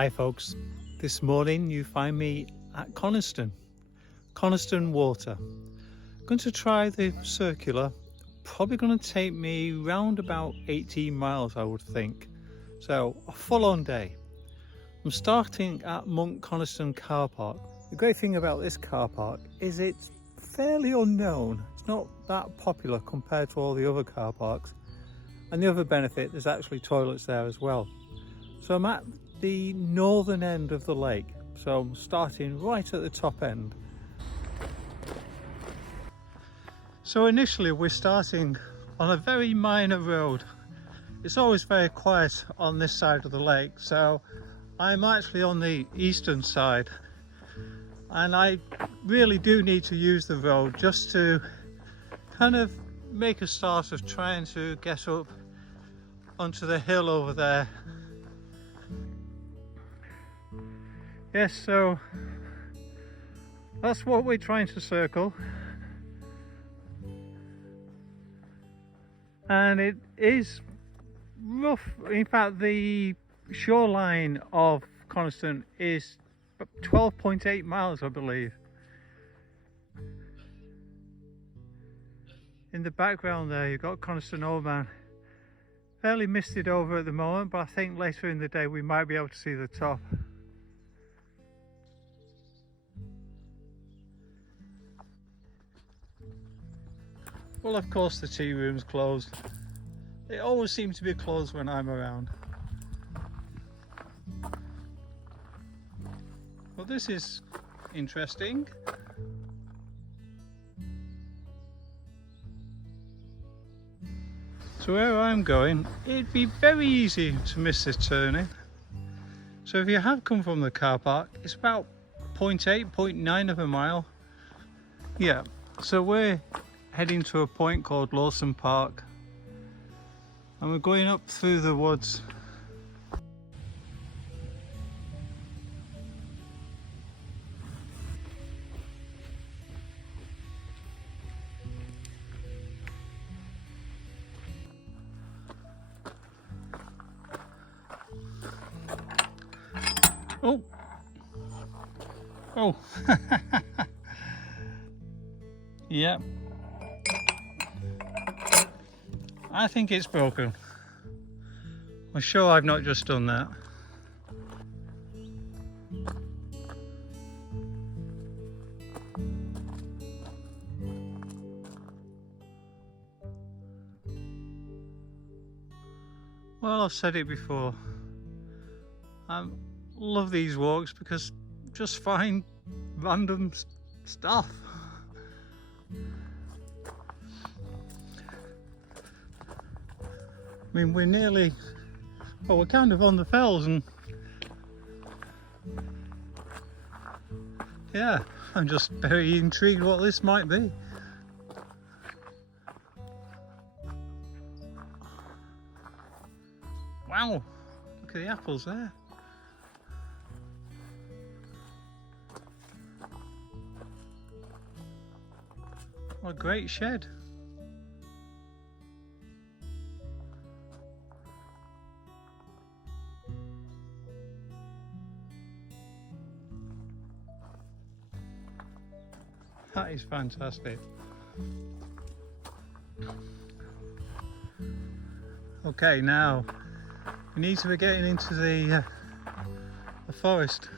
Hi folks, this morning you find me at Coniston Water. I'm going to try the circular, probably going to take me round about 18 miles I would think, so a full-on day. I'm starting at Monk Coniston car park. The great thing about this car park is it's fairly unknown, it's not that popular compared to all the other car parks, and the other benefit, there's actually toilets there as well. So I'm at the northern end of the lake, so I'm starting right at the top end. So initially we're starting on a very minor road. It's always very quiet on this side of the lake, so I'm actually on the eastern side, and I really do need to use the road just to kind of make a start of trying to get up onto the hill over there. Yes, so that's what we're trying to circle, and it is rough. In fact, the shoreline of Coniston is 12.8 miles, I believe. In the background there you've got Coniston Old. Fairly misted over at the moment, but I think later in the day we might be able to see the top. Well, of course the tea room's closed. They always seem to be closed when I'm around. Well, this is interesting. So where I'm going, it'd be very easy to miss this turning. So if you have come from the car park, it's about 0.8 of a mile. Yeah, so we're heading to a point called Lawson Park, and we're going up through the woods. Oh yeah, I think it's broken. I'm sure I've not just done that. Well, I've said it before, I love these walks because just find random stuff. I mean, we're nearly, well, we're kind of on the fells, and yeah, I'm just very intrigued what this might be. Wow, look at the apples there. What a great shed. That is fantastic. Okay, now we need to be getting into the forest.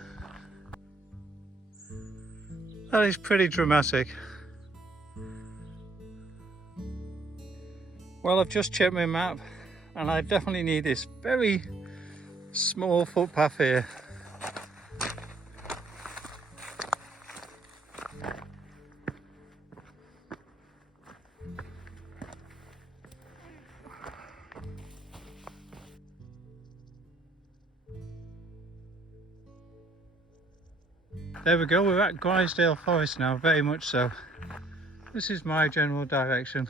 That is pretty dramatic. Well, I've just checked my map and I definitely need this very small footpath here. There we go, we're at Grisdale Forest now, very much so. This is my general direction.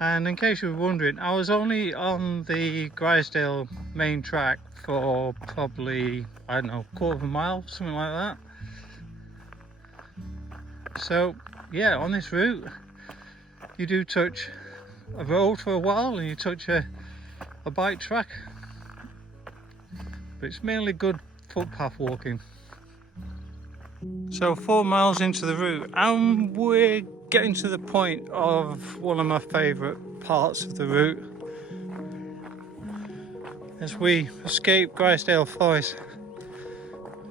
And in case you were wondering, I was only on the Grisdale main track for probably, I don't know, quarter of a mile, something like that. So yeah, on this route you do touch a road for a while and you touch a bike track. but it's mainly good footpath walking. So 4 miles into the route and we're getting to the point of one of my favourite parts of the route. As we escape Grisdale Forest,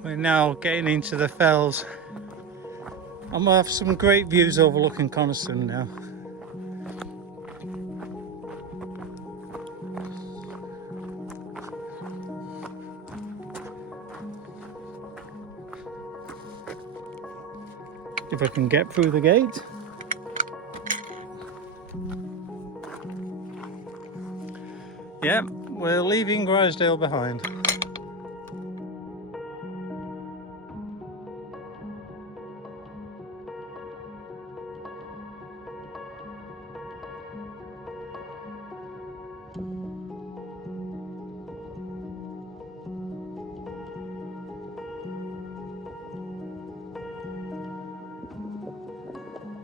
we're now getting into the fells and we'll have some great views overlooking Coniston now. If I can get through the gate. Yep, we're leaving Grisdale behind.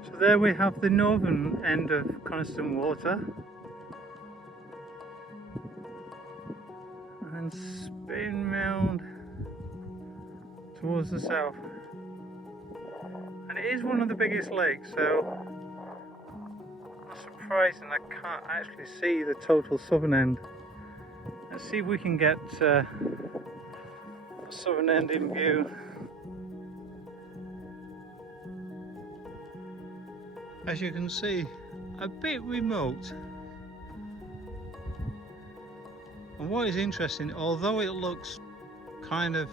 So there we have the northern end of Coniston Water. And spin round towards the south. And it is one of the biggest lakes, so not surprising I can't actually see the total southern end. Let's see if we can get the southern end in view. As you can see, a bit remote. And what is interesting, although it looks kind of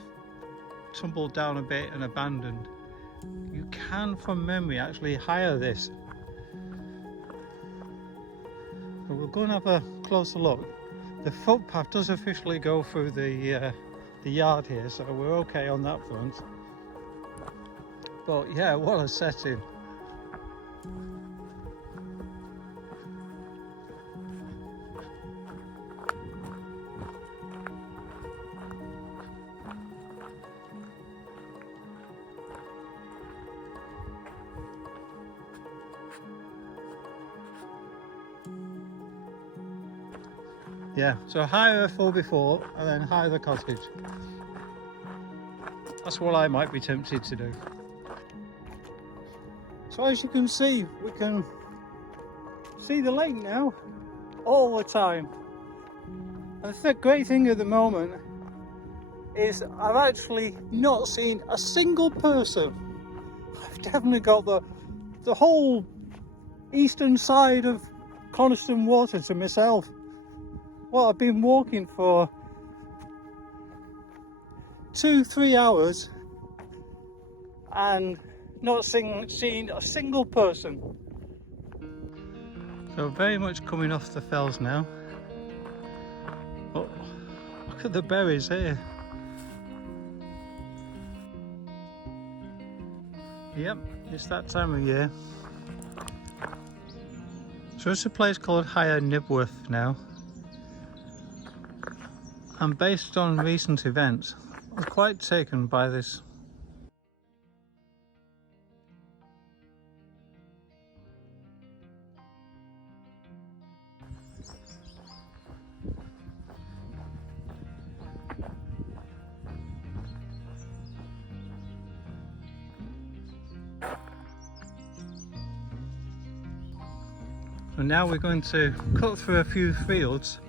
tumbled down a bit and abandoned, you can from memory actually hire this. So we'll go and have a closer look. The footpath does officially go through the yard here, so we're okay on that front. But yeah, what a setting. Yeah, so hire a 4x4 and then hire the cottage. That's what I might be tempted to do. So as you can see, we can see the lake now all the time. And the great thing at the moment is I've actually not seen a single person. I've definitely got the whole eastern side of Coniston Water to myself. Well, I've been walking for 2-3 hours and not seen a single person. So very much coming off the fells now. Oh, look at the berries here. Yep, it's that time of year. So it's a place called Higher Nibworth now. And based on recent events, I was quite taken by this. So now we're going to cut through a few fields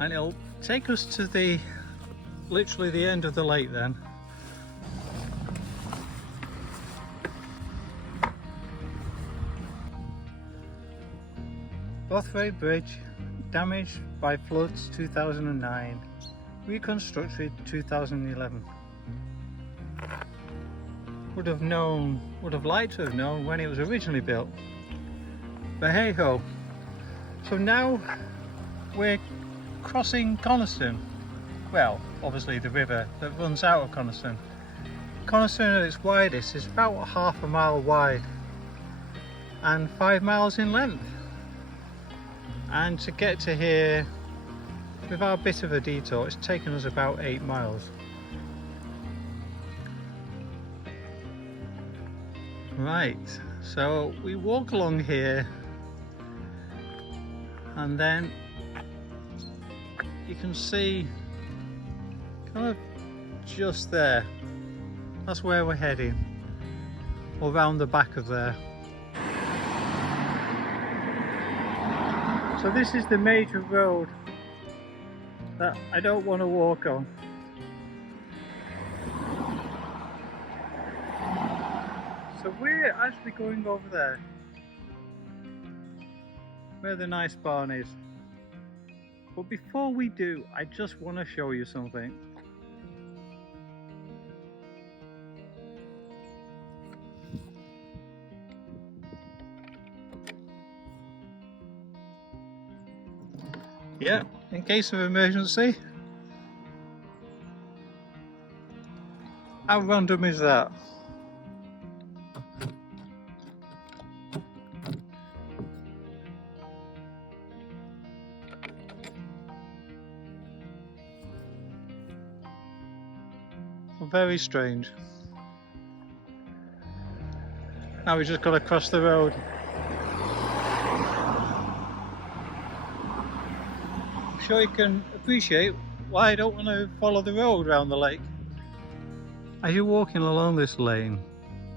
and it'll take us to literally the end of the lake then. Bothway Bridge, damaged by floods 2009, reconstructed 2011. Would have liked to have known when it was originally built. But hey ho. So now we're crossing Coniston. Well, obviously the river that runs out of Coniston. Coniston at its widest is about half a mile wide and 5 miles in length. And to get to here without a bit of a detour, it's taken us about 8 miles. Right, so we walk along here and then you can see kind of just there. That's where we're heading, or round the back of there. So this is the major road that I don't want to walk on. So we're actually going over there, where the nice barn is. But before we do, I just want to show you something. Yeah, in case of emergency. How random is that? Very strange. Now we just got to cross the road. I'm sure you can appreciate why I don't want to follow the road around the lake. As you're walking along this lane,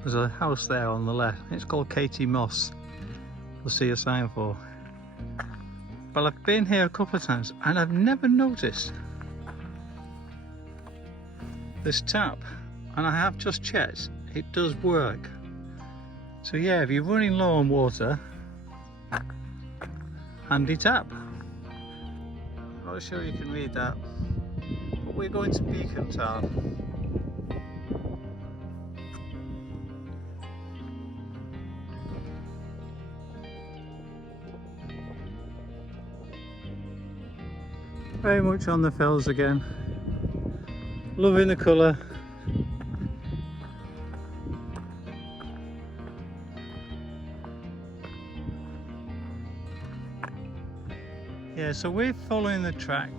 there's a house there on the left. It's called Katie Moss. You'll see a sign for. But I've been here a couple of times and I've never noticed this tap, and I have just checked, it does work. So yeah, if you're running low on water, handy tap. I'm not sure you can read that, but we're going to Beacon Tarn. Very much on the fells again. Loving the colour. Yeah, so we're following the track,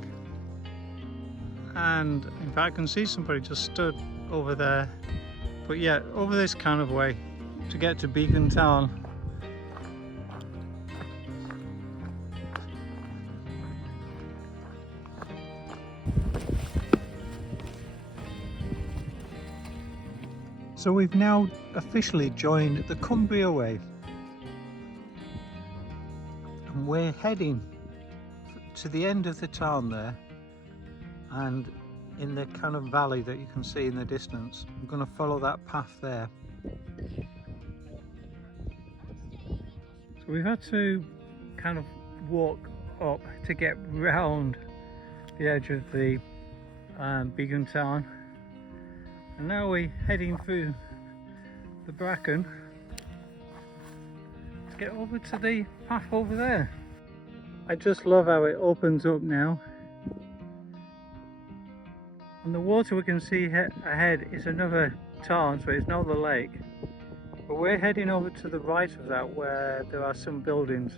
and in fact I can see somebody just stood over there. But yeah, over this kind of way to get to Beacon Tarn. So we've now officially joined the Cumbria Way, and we're heading to the end of the tarn there, and in the kind of valley that you can see in the distance. I'm going to follow that path there. So we've had to kind of walk up to get round the edge of the Beacon Tarn. And now we're heading through the bracken to get over to the path over there. I just love how it opens up now. And the water we can see ahead is another tarn, so it's not the lake. But we're heading over to the right of that where there are some buildings.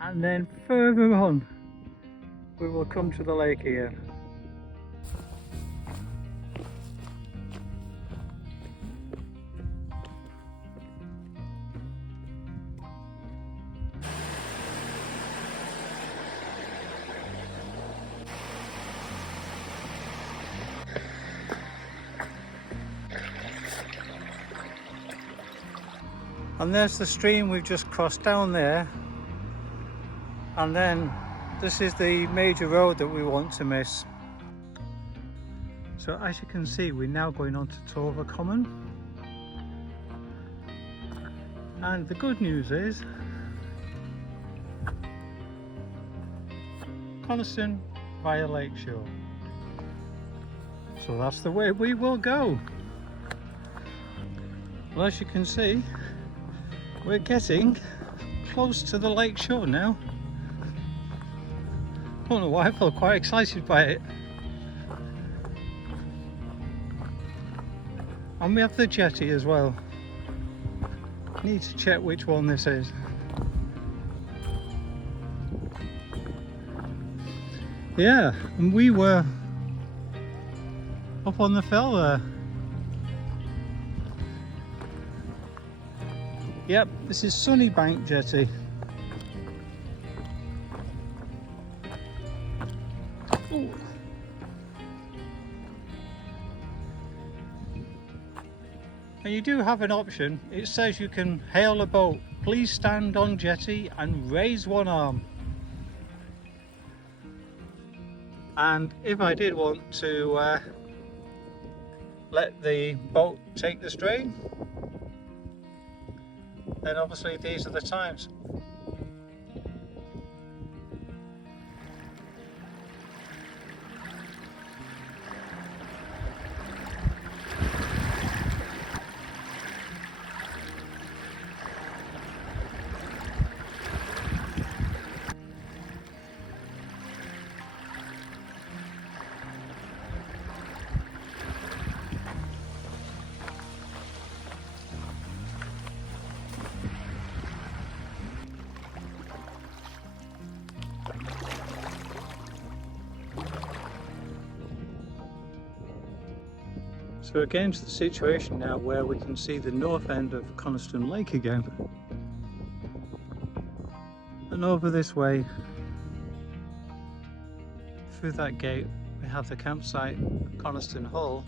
And then further on we will come to the lake here. And there's the stream we've just crossed down there, and then this is the major road that we want to miss. So as you can see, we're now going on to Torver Common, and the good news is Coniston via Lakeshore. So that's the way we will go. Well, as you can see, we're getting close to the lake shore now. I don't know why, I feel quite excited by it. And we have the jetty as well. Need to check which one this is. Yeah, and we were up on the fell there. Yep, this is Sunnybank Jetty. Ooh. And you do have an option. It says you can hail a boat. Please stand on jetty and raise one arm. And if I did want to let the boat take the strain, then obviously these are the times. So we're getting to the situation now where we can see the north end of Coniston Lake again. And over this way, through that gate, we have the campsite, Coniston Hall.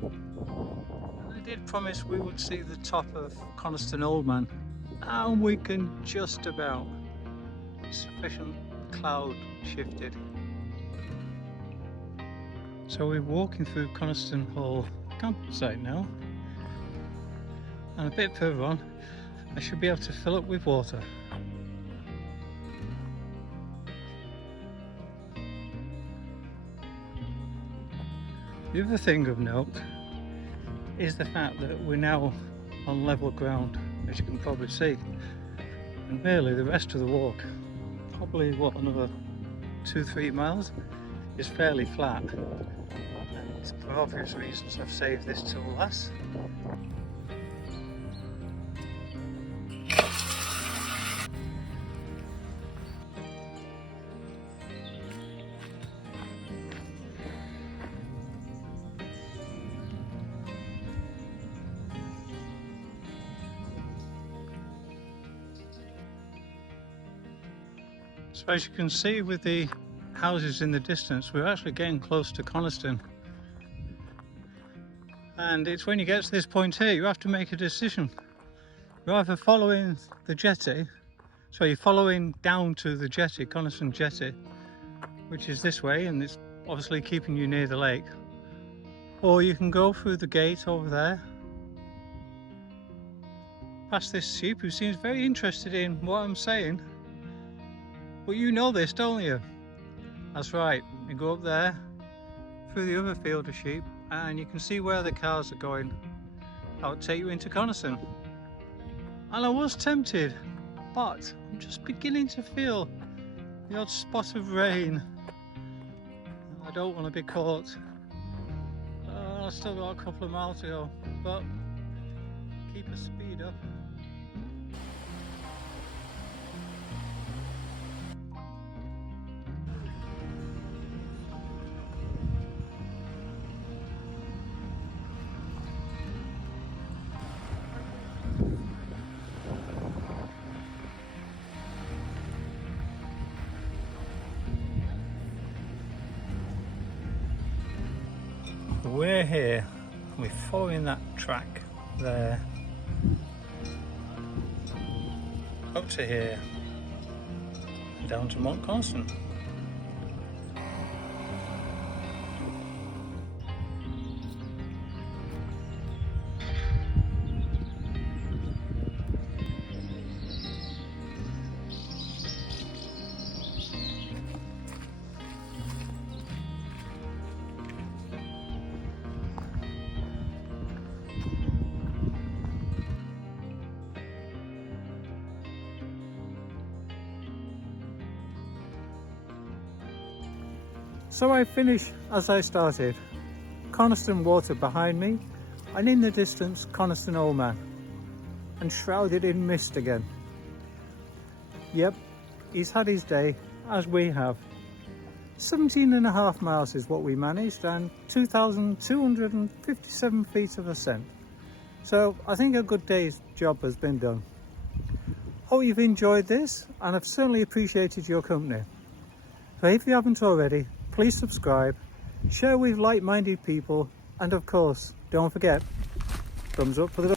And I did promise we would see the top of Coniston Old Man, and we can just about. Sufficient cloud shifted. So we're walking through Coniston Hall campsite now, and a bit further on I should be able to fill up with water. The other thing of note is the fact that we're now on level ground, as you can probably see, and really the rest of the walk, probably what, another 2-3 miles, is fairly flat. And for obvious reasons I've saved this till last. So as you can see with the houses in the distance, we're actually getting close to Coniston. And it's when you get to this point here, you have to make a decision. You're either following the jetty, so you're following down to the jetty, Coniston jetty, which is this way, and it's obviously keeping you near the lake. Or you can go through the gate over there, past this sheep who seems very interested in what I'm saying. But you know this, don't you? That's right, you go up there, through the other field of sheep, and you can see where the cars are going. I'll take you into Coniston. And I was tempted, but I'm just beginning to feel the odd spot of rain. I don't want to be caught. I've still got a couple of miles to go, but keep a speed up. We're here, we're following that track there up to here, down to Mount Coniston. So I finish as I started. Coniston Water behind me, and in the distance Coniston Old Man, and shrouded in mist again. Yep, he's had his day, as we have. 17.5 miles is what we managed, and 2,257 feet of ascent. So I think a good day's job has been done. Hope you've enjoyed this, and I've certainly appreciated your company. So if you haven't already, please subscribe, share with like-minded people, and of course, don't forget, Thumbs up for the